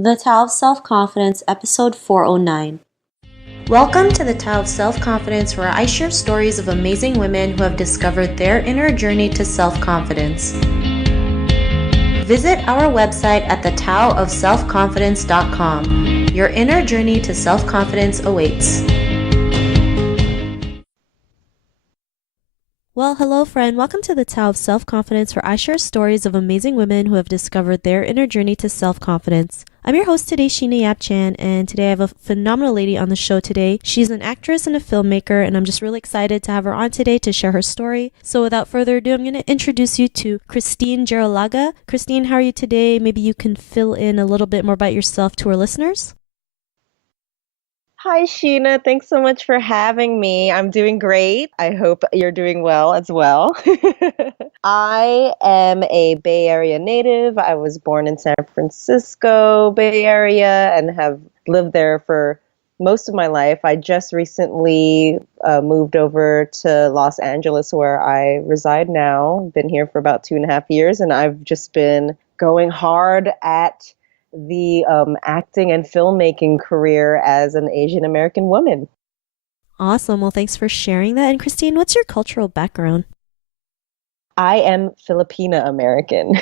The Tao of Self-Confidence, Episode 409. Welcome to the Tao of Self-Confidence, where I share stories of amazing women who have discovered their inner journey to self-confidence. Visit our website at thetaoofselfconfidence.com. Your inner journey to self-confidence awaits. Well, hello friend. Welcome to the Tao of Self-Confidence, where I share stories of amazing women who have discovered their inner journey to self-confidence. I'm your host today, Sheena Yap-Chan, and today I have a phenomenal lady on the show today. She's an actress and a filmmaker, and I'm just really excited to have her on today to share her story. So without further ado, I'm going to introduce you to Kristine Gerolaga. Kristine, how are you today? Maybe you can fill in a little bit more about yourself to our listeners. Hi, Sheena. Thanks so much for having me. I'm doing great. I hope you're doing well as well. I am a Bay Area native. I was born in San Francisco, Bay Area, and have lived there for most of my life. I just recently moved over to Los Angeles, where I reside now. I've been here for about 2.5 years, and I've just been going hard at the acting and filmmaking career as an Asian American woman. Awesome. Well, thanks for sharing that. And Kristine, what's your cultural background? I am Filipina American.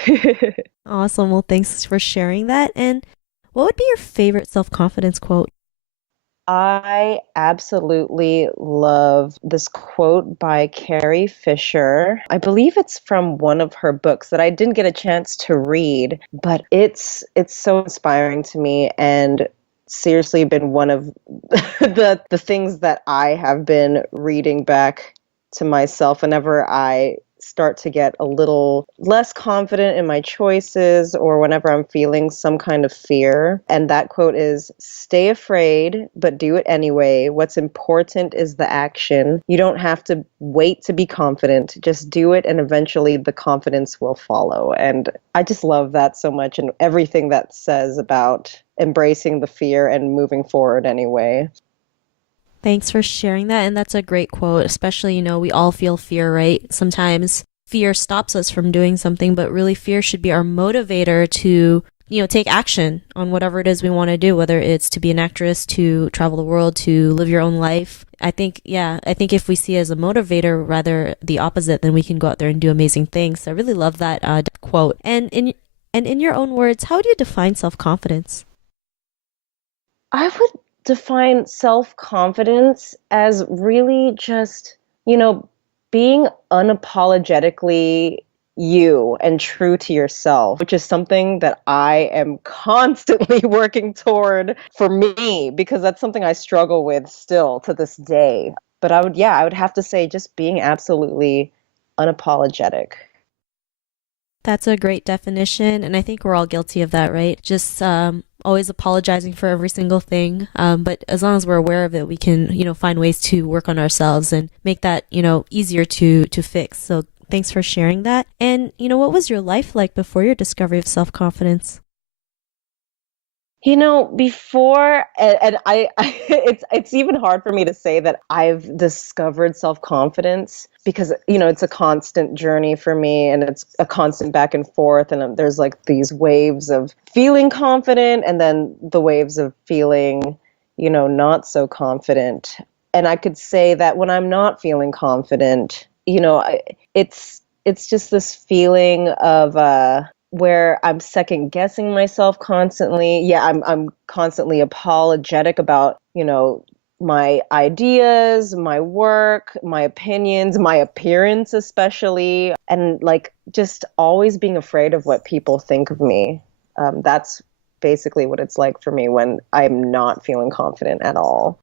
Awesome. Well, thanks for sharing that. And what would be your favorite self-confidence quote? I absolutely love this quote by Carrie Fisher. I believe it's from one of her books that I didn't get a chance to read, but it's so inspiring to me and seriously been one of the things that I have been reading back to myself whenever I start to get a little less confident in my choices or whenever I'm feeling some kind of fear. And that quote is, "Stay afraid, but do it anyway. What's important is the action. You don't have to wait to be confident. Just do it, and eventually the confidence will follow." And I just love that so much, and everything that says about embracing the fear and moving forward anyway. Thanks for sharing that. And that's a great quote, especially, we all feel fear, right? Sometimes fear stops us from doing something, but really fear should be our motivator to, take action on whatever it is we want to do, whether it's to be an actress, to travel the world, to live your own life. I think if we see it as a motivator, rather the opposite, then we can go out there and do amazing things. So I really love that quote. And in your own words, how do you define self-confidence? I would define self-confidence as really just, being unapologetically you and true to yourself, which is something that I am constantly working toward for me, because that's something I struggle with still to this day. But I would have to say just being absolutely unapologetic. That's a great definition, and I think we're all guilty of that, right? Just always apologizing for every single thing. But as long as we're aware of it, we can, find ways to work on ourselves and make that, easier to fix. So thanks for sharing that. And, what was your life like before your discovery of self-confidence? Before, and I it's even hard for me to say that I've discovered self-confidence because, it's a constant journey for me and it's a constant back and forth. And there's like these waves of feeling confident and then the waves of feeling, not so confident. And I could say that when I'm not feeling confident, it's just this feeling of, where I'm second guessing myself constantly. Yeah, I'm constantly apologetic about, my ideas, my work, my opinions, my appearance especially, and like just always being afraid of what people think of me. That's basically what it's like for me when I'm not feeling confident at all.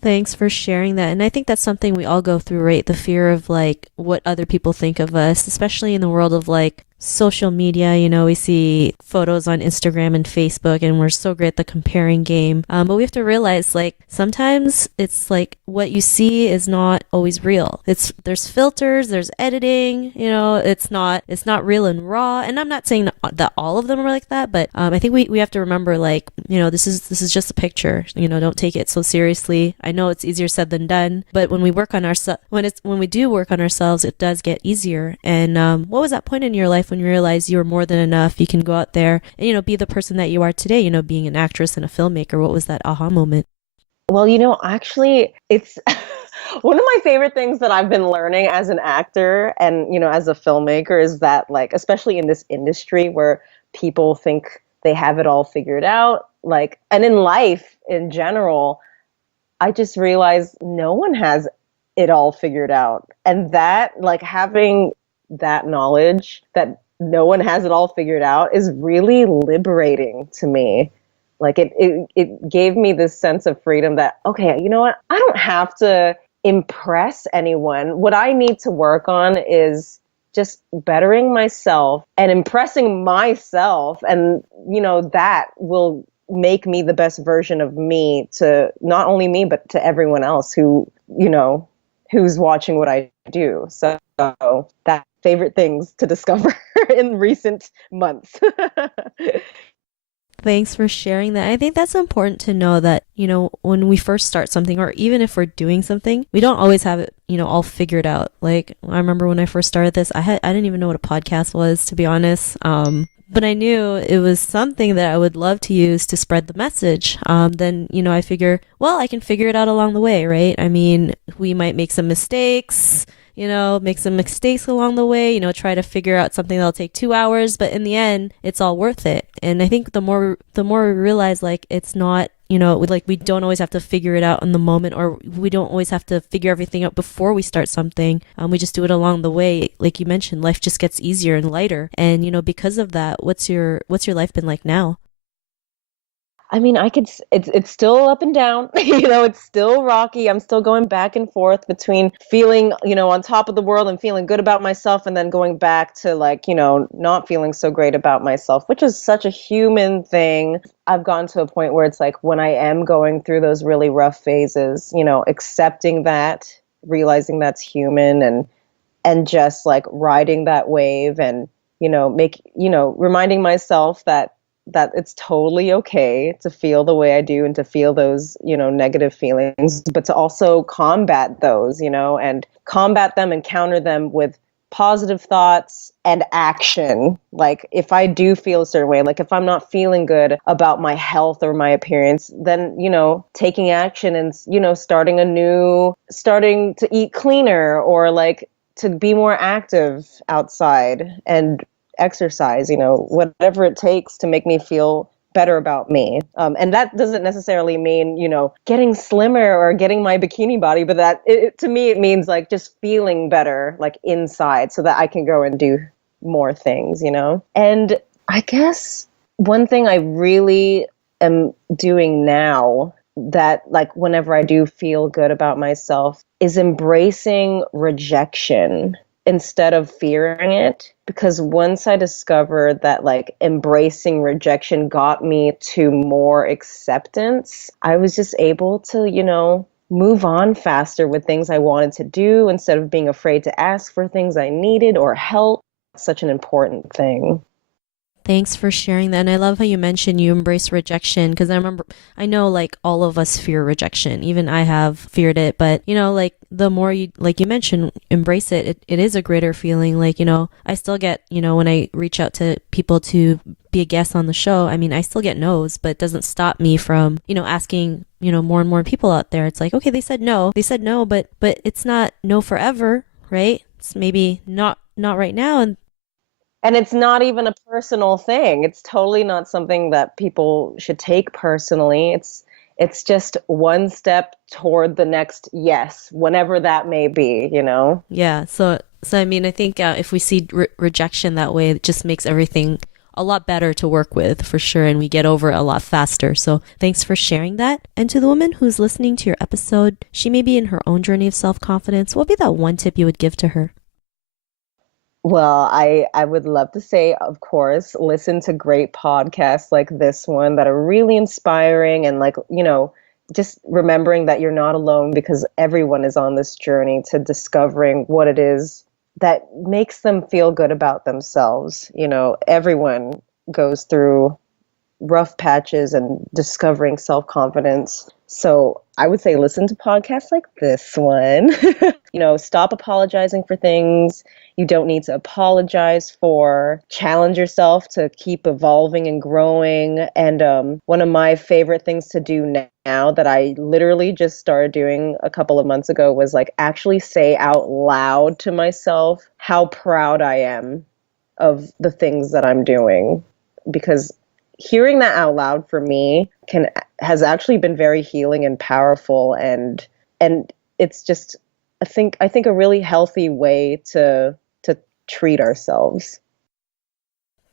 Thanks for sharing that. And I think that's something we all go through, right? The fear of like what other people think of us, especially in the world of like social media. We see photos on Instagram and Facebook and we're so great at the comparing game. But we have to realize like sometimes it's like what you see is not always real. There's filters, there's editing, it's not real and raw. And I'm not saying that all of them are like that, but I think we have to remember like, this is just a picture, don't take it so seriously. I know it's easier said than done, but when we work on when we do work on ourselves, it does get easier. And what was that point in your life when you realize you're more than enough, you can go out there and, be the person that you are today, being an actress and a filmmaker? What was that aha moment? Well, actually, it's one of my favorite things that I've been learning as an actor and, as a filmmaker is that, like, especially in this industry where people think they have it all figured out, like, and in life in general, I just realized no one has it all figured out. And that, like, having that knowledge that no one has it all figured out is really liberating to me. Like it gave me this sense of freedom that, okay, you know what? I don't have to impress anyone. What I need to work on is just bettering myself and impressing myself. And, that will make me the best version of me to not only me, but to everyone else who's watching what I do. So that favorite things to discover in recent months. Thanks for sharing that. I think that's important to know that, when we first start something, or even if we're doing something, we don't always have it, all figured out. Like, I remember when I first started this, I didn't even know what a podcast was, to be honest. But I knew it was something that I would love to use to spread the message. Then, I figure, well, I can figure it out along the way, right? I mean, we might make some mistakes, make some mistakes along the way, try to figure out something that'll take 2 hours, but in the end, it's all worth it. And I think the more we realize, like, it's not, like, we don't always have to figure it out in the moment, or we don't always have to figure everything out before we start something. We just do it along the way. Like you mentioned, life just gets easier and lighter. And, because of that, what's your life been like now? I mean, it's still up and down, it's still rocky. I'm still going back and forth between feeling, on top of the world and feeling good about myself, and then going back to, like, not feeling so great about myself, which is such a human thing. I've gotten to a point where it's like, when I am going through those really rough phases, accepting that, realizing that's human, and just, like, riding that wave, and, reminding myself that it's totally okay to feel the way I do and to feel those, negative feelings, but to also combat those, and combat them and counter them with positive thoughts and action. Like, if I do feel a certain way, like if I'm not feeling good about my health or my appearance, then, taking action and, starting to eat cleaner, or, like, to be more active outside and exercise, whatever it takes to make me feel better about me. And that doesn't necessarily mean, getting slimmer or getting my bikini body, but to me, it means, like, just feeling better, like, inside, so that I can go and do more things, And I guess one thing I really am doing now that, like, whenever I do feel good about myself, is embracing rejection instead of fearing it. Because once I discovered that, like, embracing rejection got me to more acceptance, I was just able to, move on faster with things I wanted to do instead of being afraid to ask for things I needed or help. It's such an important thing. Thanks for sharing that. And I love how you mentioned you embrace rejection, because I know, like, all of us fear rejection. Even I have feared it, but, like, the more you, like you mentioned, embrace it, it is a greater feeling. Like, I still get, when I reach out to people to be a guest on the show, I mean, I still get no's, but it doesn't stop me from, asking, more and more people out there. It's like, okay, they said no, but it's not no forever, right? It's maybe not right now. And it's not even a personal thing. It's totally not something that people should take personally. It's just one step toward the next yes, whenever that may be, Yeah. So I mean, I think if we see rejection that way, it just makes everything a lot better to work with, for sure, and we get over it a lot faster. So thanks for sharing that. And to the woman who's listening to your episode, she may be in her own journey of self-confidence. What would be that one tip you would give to her? Well, I would love to say, of course, listen to great podcasts like this one that are really inspiring, and, like, just remembering that you're not alone, because everyone is on this journey to discovering what it is that makes them feel good about themselves. Everyone goes through rough patches and discovering self-confidence. So I would say listen to podcasts like this one. Stop apologizing for things. you don't need to apologize for, challenge yourself to keep evolving and growing. And one of my favorite things to do now that I literally just started doing a couple of months ago was like actually say out loud to myself how proud I am of the things that I'm doing. Because hearing that out loud for me has actually been very healing and powerful, and it's just I think a really healthy way to treat ourselves.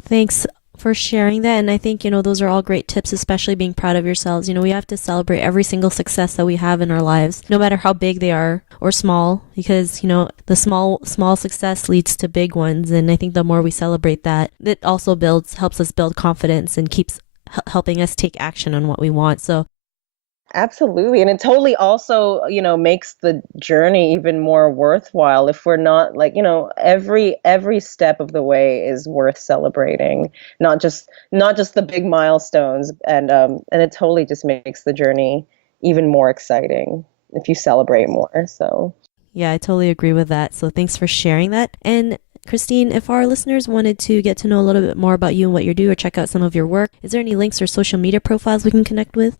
Thanks for sharing that. And I think, those are all great tips, especially being proud of yourselves. We have to celebrate every single success that we have in our lives, no matter how big they are or small, because, the small success leads to big ones. And I think the more we celebrate that, it also helps us build confidence and keeps helping us take action on what we want. So absolutely. And it totally also, makes the journey even more worthwhile if we're not like, every step of the way is worth celebrating, not just the big milestones. And it totally just makes the journey even more exciting if you celebrate more. So yeah, I totally agree with that. So thanks for sharing that. And Kristine, if our listeners wanted to get to know a little bit more about you and what you do or check out some of your work, is there any links or social media profiles we can connect with?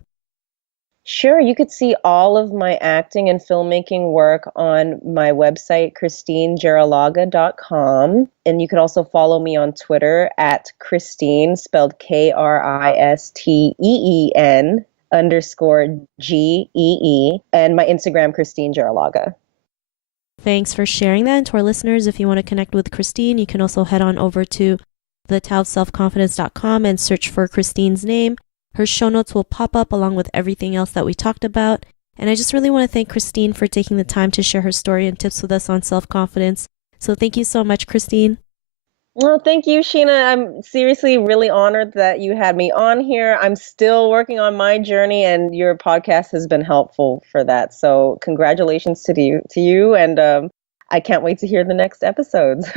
Sure, you could see all of my acting and filmmaking work on my website, KristineGerolaga.com. And you can also follow me on Twitter at Kristine, spelled Kristeen _GEE, and my Instagram, Kristine Gerolaga. Thanks for sharing that. And to our listeners, if you want to connect with Kristine, you can also head on over to thetowofselfconfidence.com and search for Kristine's name. Her show notes will pop up along with everything else that we talked about. And I just really want to thank Kristine for taking the time to share her story and tips with us on self-confidence. So thank you so much, Kristine. Well, thank you, Sheena. I'm seriously really honored that you had me on here. I'm still working on my journey, and your podcast has been helpful for that. So congratulations to you, and I can't wait to hear the next episodes.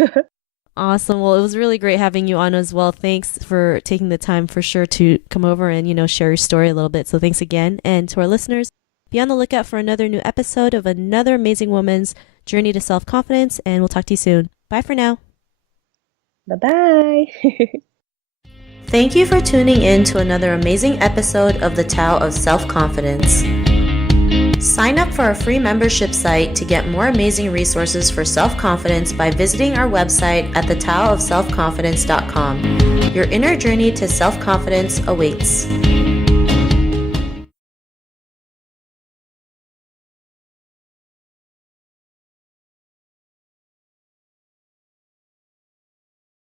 Awesome. Well, it was really great having you on as well. Thanks for taking the time for sure to come over and, share your story a little bit. So thanks again. And to our listeners, be on the lookout for another new episode of another amazing woman's journey to self-confidence. And we'll talk to you soon. Bye for now. Bye-bye. Thank you for tuning in to another amazing episode of The Tao of Self-Confidence. Sign up for our free membership site to get more amazing resources for self-confidence by visiting our website at thetowofselfconfidence.com. Your inner journey to self-confidence awaits.